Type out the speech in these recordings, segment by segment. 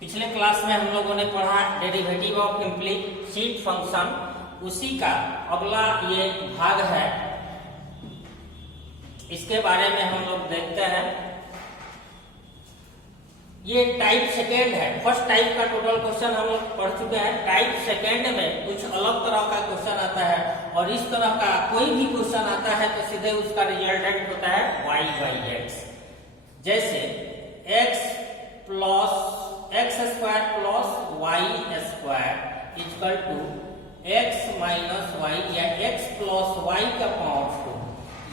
पिछले क्लास में हम लोगों ने पढ़ा डेरिवेटिव ऑफ इम्प्लिसिट फंक्शन, उसी का अगला ये भाग है। इसके बारे में हम लोग देखते हैं। ये टाइप सेकेंड है। फर्स्ट टाइप का टोटल क्वेश्चन हम लोग पढ़ चुके हैं। टाइप सेकेंड में कुछ अलग तरह का क्वेश्चन आता है, और इस तरह का कोई भी क्वेश्चन आता है तो सीधे उसका रिजल्टेंट होता है y/x। जैसे x square plus y square equal to x minus y, या x प्लस वाई का पावर 4।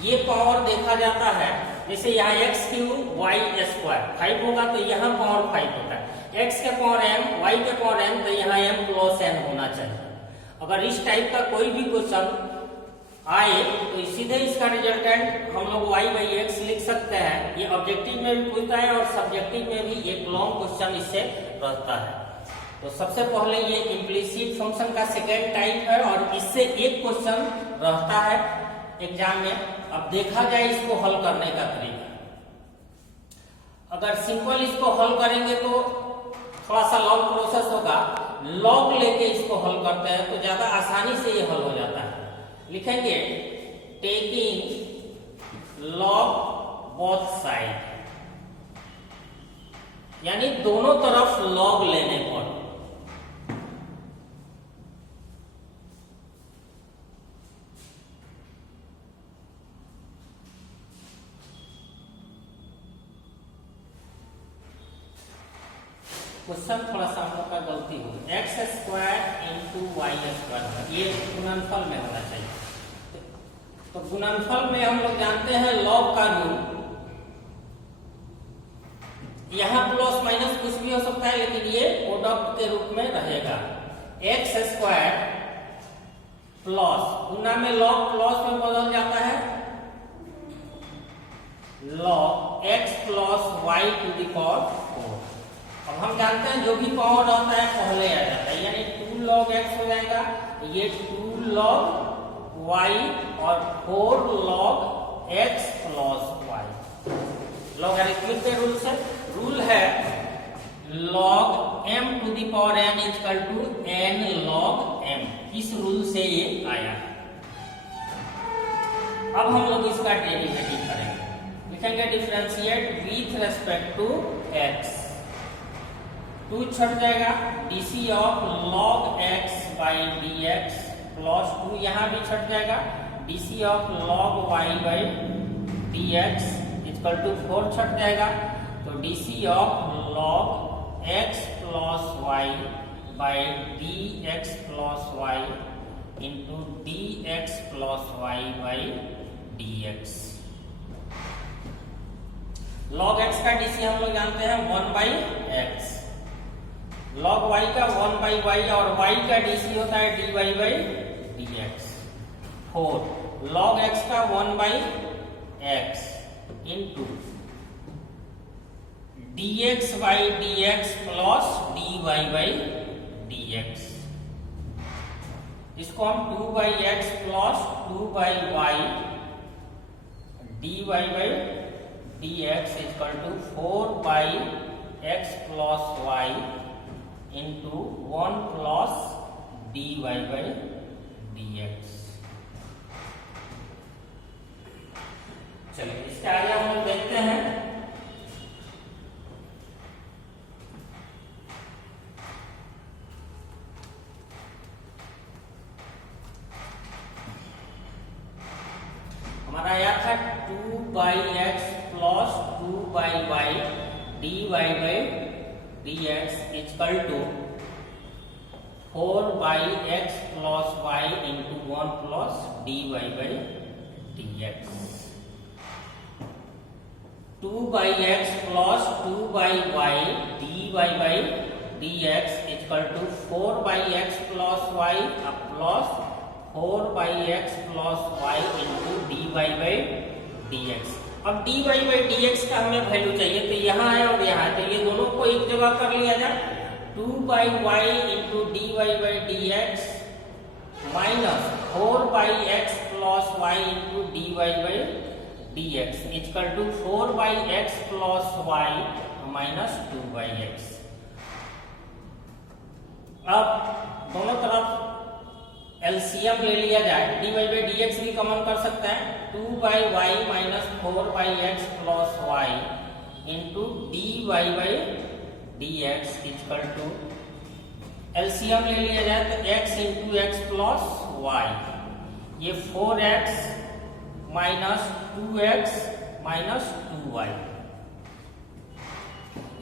ये पावर देखा जाता है, जैसे यहाँ x क्यूब y स्क्वायर 5 होगा तो यहाँ पावर 5 होता है। x के पावर m, y के पावर n, तो यहाँ m प्लस n होना चाहिए। अगर इस टाइप का कोई भी क्वेश्चन आए तो सीधे इसका रिजल्टेंट हम लोग y/x लिख सकते हैं। ये ऑब्जेक्टिव में भी पूछता है और सब्जेक्टिव में भी एक लॉन्ग क्वेश्चन इससे रहता है। तो सबसे पहले ये इम्प्लिसिट फंक्शन का सेकेंड टाइप है, और इससे एक क्वेश्चन रहता है एग्जाम में। अब देखा जाए इसको हल करने का तरीका। अगर सिंपल इसको हल करेंगे तो थोड़ा सा लॉन्ग प्रोसेस होगा। लॉग लेके इसको हल करते हैं तो ज्यादा आसानी से ये हल हो जाता है। लिखेंगे टेकिंग लॉग बोथ साइड, यानी दोनों तरफ लॉग लेने पर। क्वेश्चन थोड़ा सा हम लोग का गलती हो, x square into y square, ये गुणनफल में होना चाहिए। तो गुणनफल में हम लोग जानते हैं लॉग का रूल। यहाँ प्लस माइनस कुछ भी हो सकता है, लेकिन ये प्रोडक्ट के रूप में रहेगा। एक्स स्क्वायर प्लस, गुना में लॉग प्लस में बदल जाता है, log x plus y to the power 4। अब हम जानते हैं जो भी पावर रहता है पहले आ जाता है, यानी 2 log x हो जाएगा, ये 2 log y और 4 log x plus y। Logarithmic के रूल से रूल है log m to the power n equal to n log m। इस रूल से ये आया है। अब हम लोग इसका डेरिवेटिव करेंगे। लिखेंगे differentiate with respect to x। 2 छट जाएगा, dc of log x by dx plus 2 यहाँ भी छट जाएगा, dc of log y by dx equal to 4 छट जाएगा। तो dc of log x plus y by dx plus y into dx plus y by dx। log x का dc हम लोग जानते हैं 1/x, log y का 1/y, और y का dc होता है dy/dx। 4 log x का 1/x into dx/dx plus dy/dx। इसको हम 2/x plus 2/y dy/dx equal to 4/x plus y into 1 plus dy/dx। चलिए इसके आगे हम लोग देखते हैं। हमारा आया था 2/x plus 2/y dy/dx equal to 4/x plus y into 1 plus dy/dx। 2/x plus 2/y dy/dx equal to 4/x plus y plus 4/x plus y into dy/dx। अब dy/dx का हमें वैल्यू चाहिए, तो यहाँ है और यहाँ है, तो ये दोनों को एक जगह कर लिया जाए। 2/y into dy/dx minus 4/x plus y into dy/dx equal to 4/x plus y minus 2/x। अब दोनों तरफ एलसीएम ले लिया जाए, dy बाई डी एक्स भी कॉमन कर सकते हैं, 2 by y minus 4 by x plus y into d y by d x equal to LCM ले लिया जाए तो x into x plus y, ये 4x minus 2x minus 2y,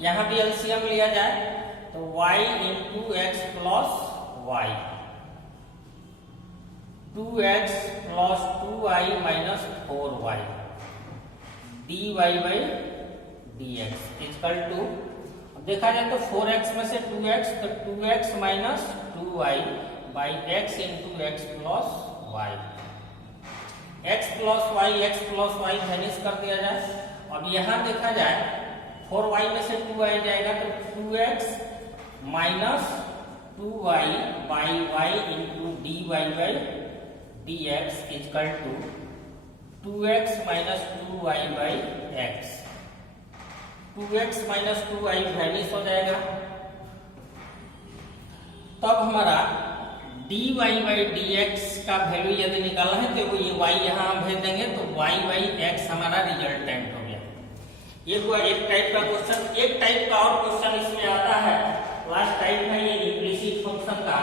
यहां भी एलसीएम लिया जाए तो y into x plus y, 2x plus 2y minus 4y dy by dx equal to, देखा जाए तो 4x में से 2x तो 2x minus 2y by x into x plus y, x plus y vanish कर दिया जाए। अब यहां देखा जाए 4y में से 2y जाएगा तो 2x minus 2y by y into d y by d x equal to 2x minus 2y by x, 2x minus 2y vanish हो जाएगा। तब हमारा dy बाई dx का वैल्यू यदि निकालना है तो ये y यहाँ हम भेज देंगे तो y बाई x हमारा रिजल्टेंट हो गया। ये कोई एक टाइप का क्वेश्चन, एक टाइप का और क्वेश्चन इसमें आता है, लास्ट टाइप है ये इम्प्लिसिट फंक्शन का।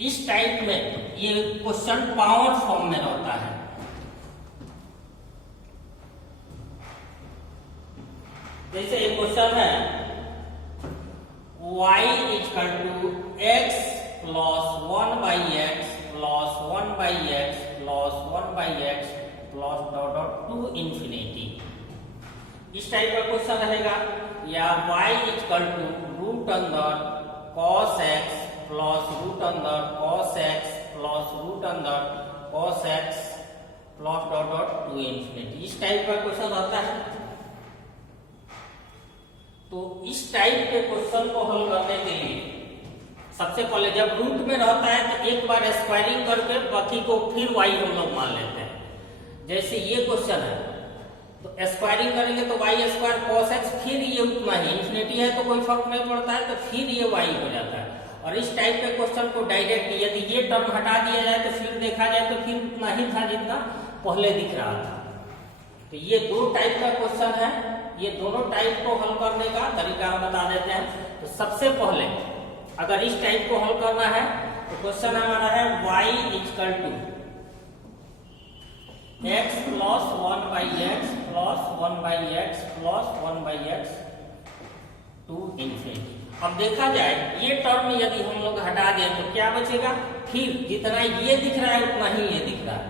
इस टाइप में ये क्वेश्चन पावर फॉर्म में होता है। जैसे ये क्वेश्चन है y equal to x plus 1 by x plus 1 by x plus 1 by x plus dot dot to infinity, इस टाइप का क्वेश्चन रहेगा। या y इक्वल टू रूट अंदर cos x प्लस रूट अंदर cos x प्लस रूट अंदर cos x plus dot dot to infinity, इस type का question आता है। तो इस टाइप के क्वेश्चन को हल करने के लिए सबसे पहले जब रूट में रहता है तो एक बार स्क्वायरिंग करके बाकी को फिर y हम लोग मान लेते हैं। जैसे ये क्वेश्चन है तो स्क्वायरिंग करेंगे तो y स्क्वायर cos x, फिर ये उतना ही, इंफिनिटी है तो कोई फर्क नहीं पड़ता है तो फिर ये y हो जाता है। और इस टाइप के क्वेश्चन को डायरेक्ट यदि ये टर्म हटा दिया जाए तो फिर देखा जाए तो फिर उतना ही था जितना पहले दिख रहा था। तो ये दो टाइप का क्वेश्चन है, ये दोनों टाइप को हल करने का तरीका हम बता देते हैं। तो सबसे पहले अगर इस टाइप को हल करना है तो क्वेश्चन हमारा है y equal to x plus 1 by x plus 1 by x plus 1 by x to infinity. अब देखा जाए ये टर्म यदि हम लोग हटा दें तो क्या बचेगा, फिर जितना ये दिख रहा है उतना ही ये दिख रहा है,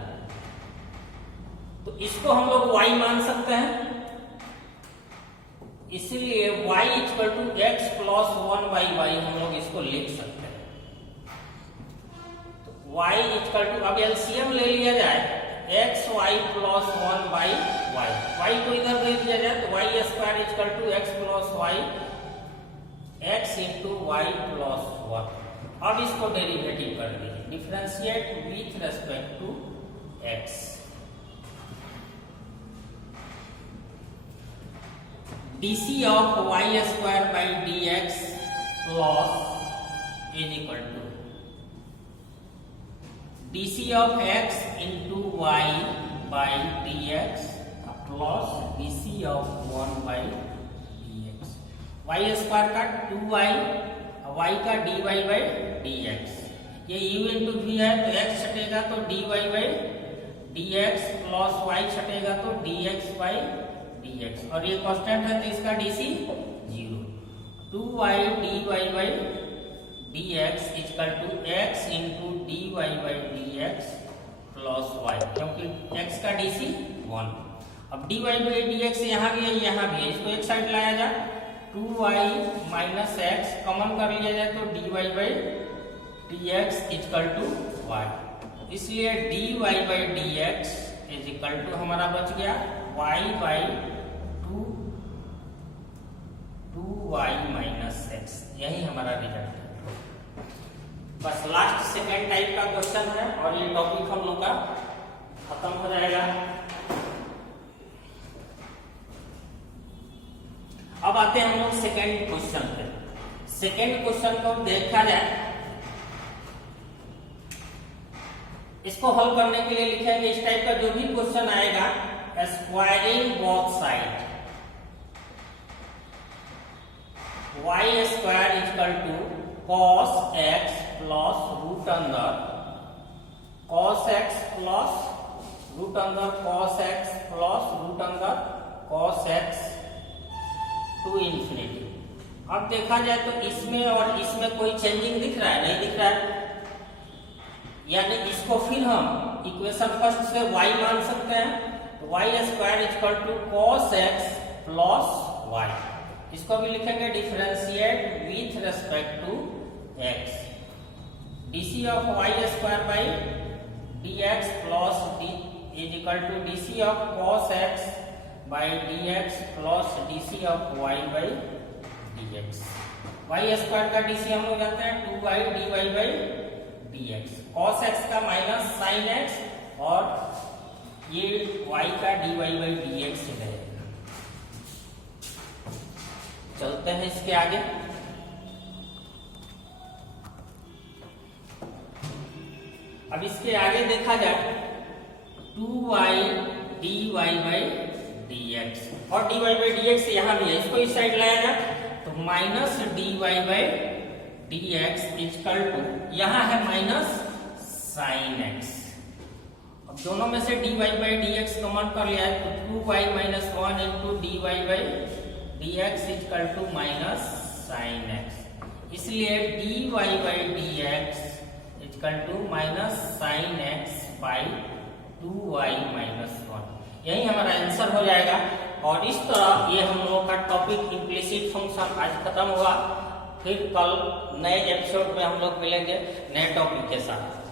तो इसको हम लोग y मान सकते हैं। इसलिए y equal to x plus 1 by y हम लोग इसको लिख सकते हैं। तो y इक्वल टू, अब एलसीएम ले लिया जाए x y plus 1 by y, y को इधर भेज दिया जाए तो y square equal to x plus y x into y plus 1। अब इसको डेरिवेटिव कर दीजिए, differentiate with respect to x. Dc of y square by d x plus is equal to DC of x into y by d x plus DC of 1 by d x. Y square का 2y, y का dy by d x, ये u into v है तो x छटेगा तो dy by d x plus y छटेगा तो dx by dx, और ये कांस्टेंट है तो इसका dc 0। 2y dy by dx equal to x into dy by dx plus y, क्योंकि x का डीसी 1। अब dy बाई dx यहाँ भी है यहाँ भी है, इसको एक साइड लाया जाए, 2y माइनस एक्स कॉमन कर लिया जाए तो dy by dx equal to y, इसलिए dy by dx is equal to हमारा बच गया y by 2y minus x, यही हमारा रिजल्ट है। बस लास्ट सेकेंड और ये टॉपिक हम लोग का खत्म हो जाएगा। अब आते हैं हम लोग सेकेंड क्वेश्चन पे। सेकेंड क्वेश्चन को देखा जाए, इसको हल करने के लिए लिखेंगे इस टाइप का जो भी क्वेश्चन आएगा, squaring both side y square equal to cos x plus root अंदर cos x प्लस रूट अंदर cos x प्लस रूट अंदर cos x टू इंफिनिटी। अब देखा जाए तो इसमें और इसमें कोई चेंजिंग दिख रहा है? नहीं दिख रहा है, यानी इसको फिर हम इक्वेशन फर्स्ट से y मान सकते हैं। तो y square equal to cos x plus y, इसको भी लिखेंगे differentiate with respect to x, dc of y square by dx plus d is equal to dc of cos x by dx plus dc of y by dx। y square का dc हम लोग जानते हैं 2y dy by dx, cos x का minus sin x और ये y का dy by dx रहेगा। चलते हैं इसके आगे। अब इसके आगे देखा जाए 2y dy बाई dx और dy बाई dx यहाँ भी है, इसको इस साइड लाया जाए तो minus dy by dx equal to यहाँ है माइनस sin x। अब दोनों में से dy बाई dx कॉमन कर लिया है तो 2y minus 1 into dy by dx equal to minus sin x, इसलिए dy by dx equal to minus sin x by 2y minus 1। यही हमारा आंसर हो जाएगा। और इस तरह ये हम लोग का टॉपिक इम्प्लिसिट फंक्शन आज खत्म हुआ। फिर कल नए एपिसोड में हम लोग मिलेंगे नए टॉपिक के साथ।